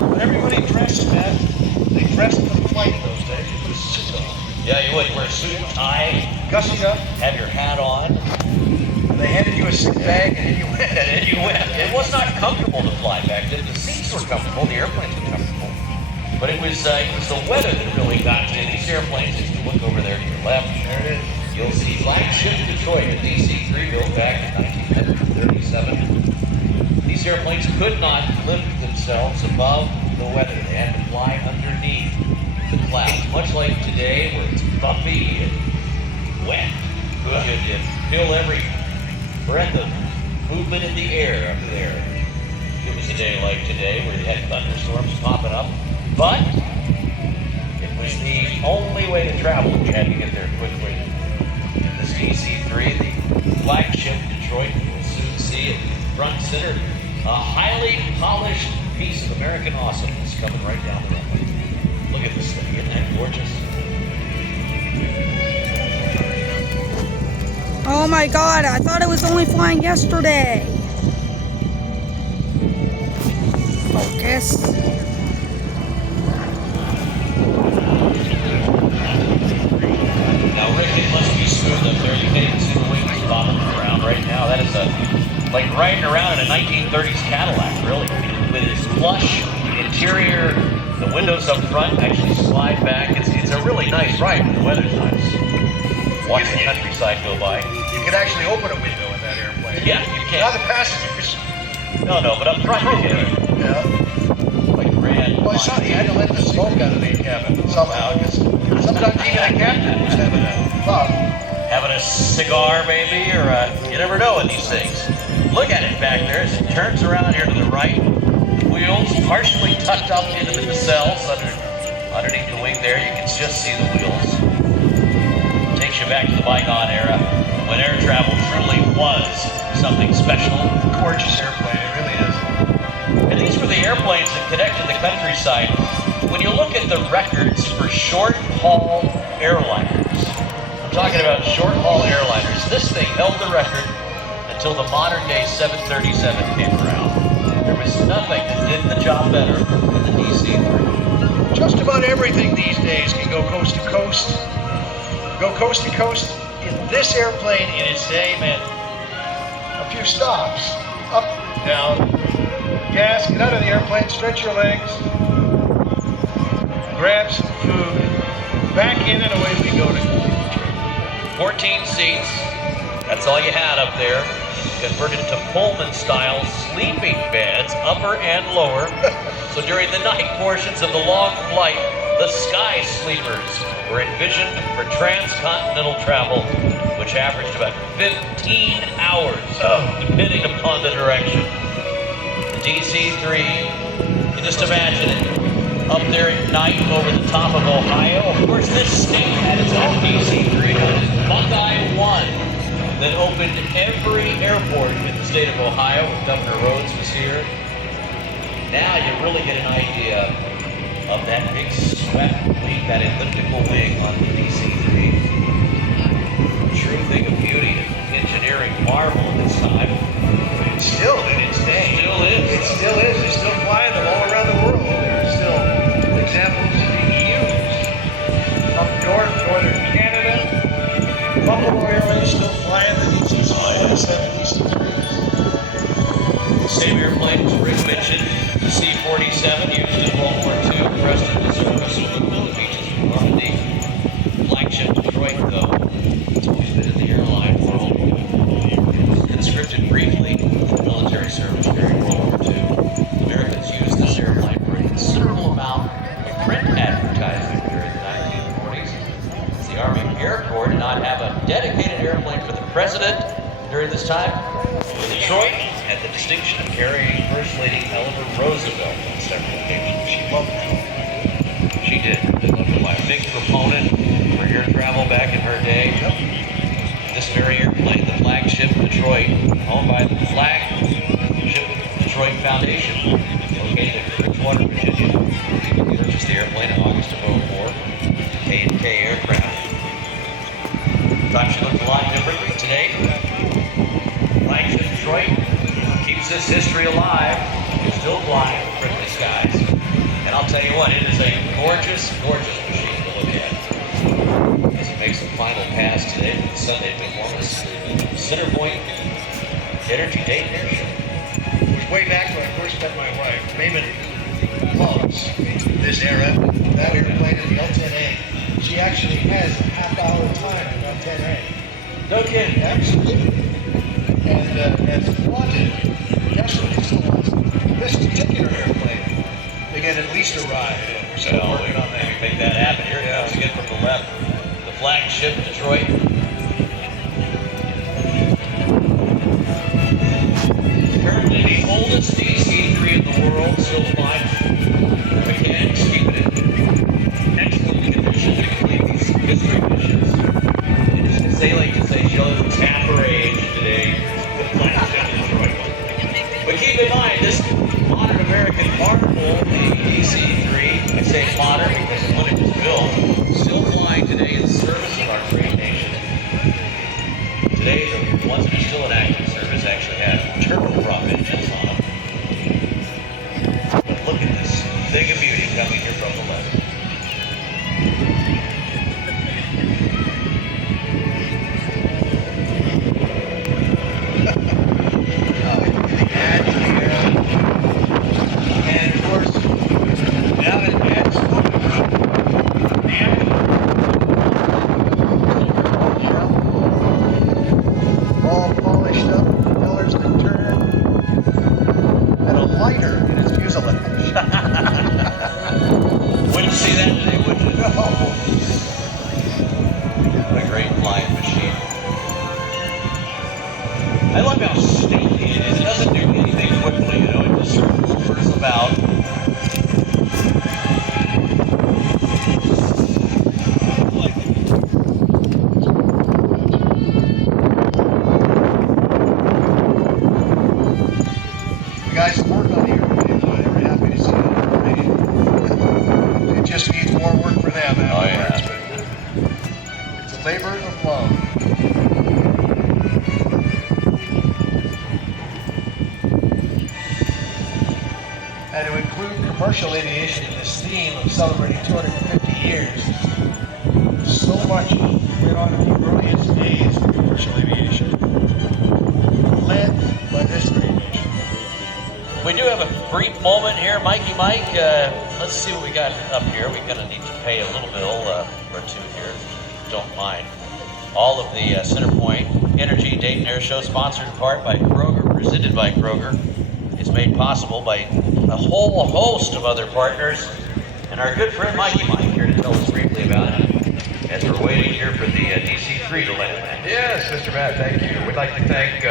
When everybody dressed, Matt, they dressed for the flight in those days. You put a suit on. Yeah, you would wear a suit, tie, Gussied up. have your hat on, And they handed you a sick bag and then you went. and then you went. It was not comfortable to fly back then. The seats were comfortable, the airplanes were comfortable. But it was the weather that really got to these airplanes. If you look over there to your left, There it is. you'll see Flagship Detroit, a DC-3 built back in 1937. These airplanes could not lift themselves above the weather. They had to fly underneath the clouds, much like today where it's bumpy and wet. You feel every breath of movement in the air up there. It was a day like today where you had thunderstorms popping up, but it was the only way to travel. You had to get there quickly. This DC-3, the Flagship Detroit, you'll soon see it front and center. A highly polished piece of American awesomeness coming right down the runway. Look at this thing, isn't that gorgeous? Oh my God, I thought it was only flying yesterday. Focus. Now, Rick, it must be smooth up there. You can't even see the wings bobbing around right now. That is like riding around in a 1930s Cadillac, really. With its plush interior, the windows up front actually slide back. It's a really nice ride when the weather's nice. Watch the countryside go by. You can actually open a window in that airplane. Yeah, you can. Not the passengers. No, but up front you can. Yeah. Like grand. Well, it's not. You had to let the smoke out of the cabin somehow, because sometimes even the captain was having a puff. Having a cigar, maybe, or you never know with these things. Look at it back there as it turns around here to the right. The wheels partially tucked up into the nacelles underneath the wing there. You can just see the wheels. Takes you back to the bygone era when air travel truly was something special. Gorgeous airplane, it really is. And these were the airplanes that connected the countryside. When you look at the records for short-haul airliners, I'm talking about short-haul airliners, this thing held the record until the modern-day 737 came around. There was nothing that did the job better than the DC-3. Just about everything these days can go coast to coast. Go coast to coast in this airplane in its day meant a few stops. Up, down, gas, get out of the airplane, stretch your legs, grab some food, back in and away we go to 14 seats, that's all you had up there. Converted to Pullman-style sleeping beds, upper and lower. So during the night portions of the long flight, the sky sleepers were envisioned for transcontinental travel, which averaged about 15 hours, depending upon the direction. The DC-3, you just imagine it, up there at night over the top of Ohio. Of course, this state had its own DC-3, known as Buckeye 1, that opened every airport in the state of Ohio when Governor Rhodes was here. Now you really get an idea of that big swept wing, that elliptical wing on the DC-3. True thing of beauty, an engineering marvel at this time. It's still in its day. Still is. It still is. They're still flying them all around the world. There are still examples being used. Up north, northern Canada, Buffalo Airways still flying the DC-3. Same airplane as Rick mentioned, the C-47 used in World War II, Preston, Missouri, sweeping the beaches of Normandy. Flagship Detroit, though, it's always been in the airline world. It was conscripted briefly for military service during World War II. Americans used this airline for a considerable amount of print advertising during the 1940s. The Army Air Corps did not have a dedicated airplane for the president during this time. Detroit had the distinction of carrying First Lady Eleanor Roosevelt on several occasions. She loved that. She did. A big proponent for air travel back in her day. This very airplane, the Flagship Detroit, owned by the Flagship Detroit Foundation, located in Bridgewater, Virginia. Purchased the airplane in August of '04, K&K Aircraft. Thought she looked a lot different today. Flagship Detroit keeps this history alive. You're still flying friendly skies. tell you what, it is a gorgeous, gorgeous machine to look at. As he makes a final pass today for the Sunday performance, Center Point Energy Dayton Air Show. It was way back when I first met my wife. Raymond loves this era, that airplane in the L-10A. She actually has a half-hour time in L-10A. No kidding. Absolutely. And as wanted, desperately still wants this particular airplane to get at least a ride. We're still working on that. Make that happen. Here it comes again from the left. The Flagship, Detroit. Currently the oldest DC-3 in the world, still flying. The mechanics keeping it in excellent condition to complete these history missions. And as they like to say, show the tapper age today, the Flagship, Detroit. But keep in mind, this modern American marvel, the DC-3, I say modern because when it was built, still flying today in service of our great nation. Today, the ones that are still in active service actually have turboprop engines on them. But look at this thing of beauty coming here from the left. And of course, down in Ed's smoking room, all polished up, colors that turn, and a lighter in his fuselage. Wouldn't see that today, would you? No. What a great flying machine. I love how stately it is. It doesn't do anything quickly, you know, it just sort of hovers about. The guys that work on the airplane, though, they were happy to see it. It just needs more work for them afterwards, but it's a labor of love. And to include commercial aviation in this theme of celebrating 250 years, so much went on in the earliest days of commercial aviation, led by this great nation. We do have a brief moment here, Mikey Mike. Let's see what we got up here. We're going to need to pay a little bill or two here, if you don't mind. All of the Center Point Energy Dayton Air Show, sponsored in part by Kroger, presented by Kroger. It's made possible by a whole host of other partners, and our good friend Mikey Mike here to tell us briefly about it as we're waiting here for the DC-3 to land. Yes, Mr. Matt, thank you. We'd like to thank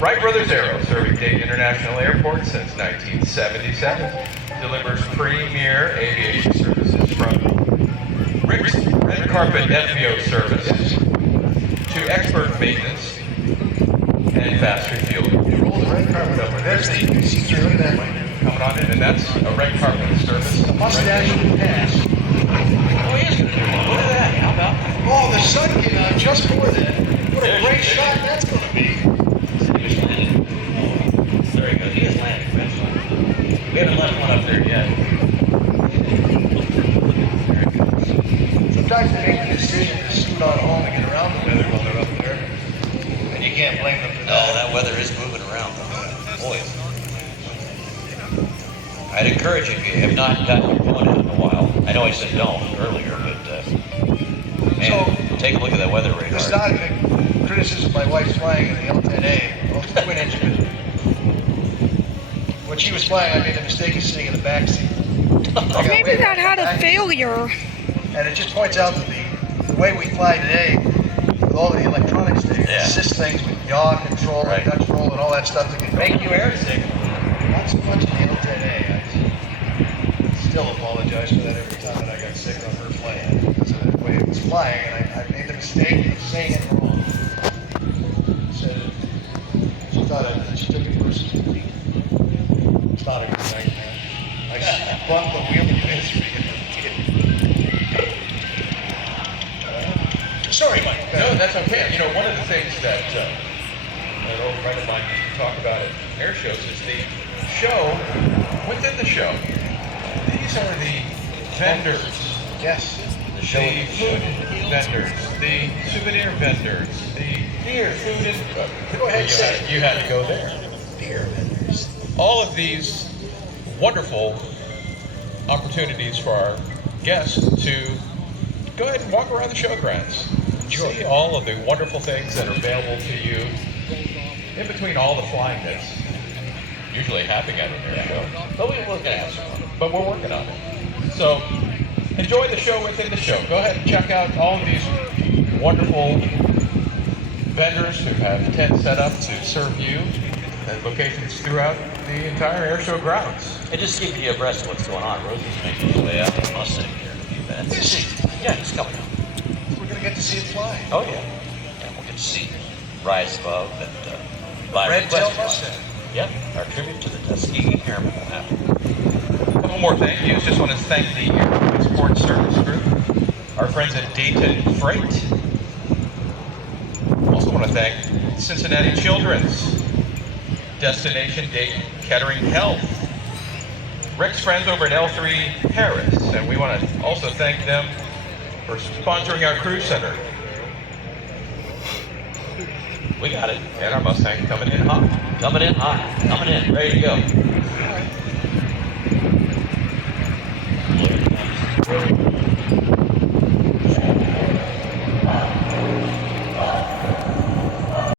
Wright Brothers Aero, serving Dayton International Airport since 1977. Delivers premier aviation services from Rick's red carpet FBO service to expert maintenance and fast refueling. You roll the red carpet over. There's the DC-3. Look at that one. Coming on in, and that's a red carpet service. The mustache and the pass. Oh, he is going to do one. Look at that. How about that? Oh, the sun came out just for that. What a great shot that's going to be. There he goes. He is landing eventually. We haven't left one up there yet. There it goes. Sometimes they make the decision to scoot on home and get around the weather while they're up there. And you can't blame them for No, that. that weather is moving around, though. Boy. I'd encourage you, if you have not gotten your phone out in a while. I know I said don't earlier, but man, take a look at that weather radar. It's not a criticism of my wife's flying in the L-10A, twin engine. When she was flying, I made the mistake of sitting in the back seat. Maybe that had a failure. And it just points out that the way we fly today, with all the electronics that assist things with yaw control and Dutch roll and all that stuff that can make you airsick, not so much in the L-10A. I still apologize for that every time that I got sick on her plane. So the way it was flying, and I made the mistake of saying it wrong. Said it, she thought she took it personally. It's not a good thing, man. I brought the wheel of misery. Sorry, Mike. No, that's okay. You know, one of the things that an old friend of mine used to talk about at air shows is the show within the show. These these are the vendors, Yes. The show. the food vendors, the souvenir vendors, the beer, food, and Go ahead and say it. you had to go there. Beer vendors. All of these wonderful opportunities for our guests to go ahead and walk around the showgrounds. See all of the wonderful things that are available to you in between all the flying that's usually happening at an air show. But we're going to have some fun. But we're working on it. So enjoy the show within the show. Go ahead and check out all of these wonderful vendors who have tents set up to serve you at locations throughout the entire air show grounds. And just keep you abreast of what's going on. Rosie's making his way out to Mustang here in a few minutes. Is he? Yeah, he's coming up. We're going to get to see it fly. Oh, yeah. And we'll get to see Rise Above and live Red Tail request. Mustang. Yep, our tribute to the Tuskegee Airmen will happen. A couple more thank yous. Just want to thank the Air Sports Service Group, our friends at Dayton Freight. Also want to thank Cincinnati Children's, Destination Dayton Kettering Health, Rick's friends over at L3 Paris, and we want to also thank them for sponsoring our cruise center. We got it. And our Mustang coming in hot. Coming in hot. Coming in. Ready to go.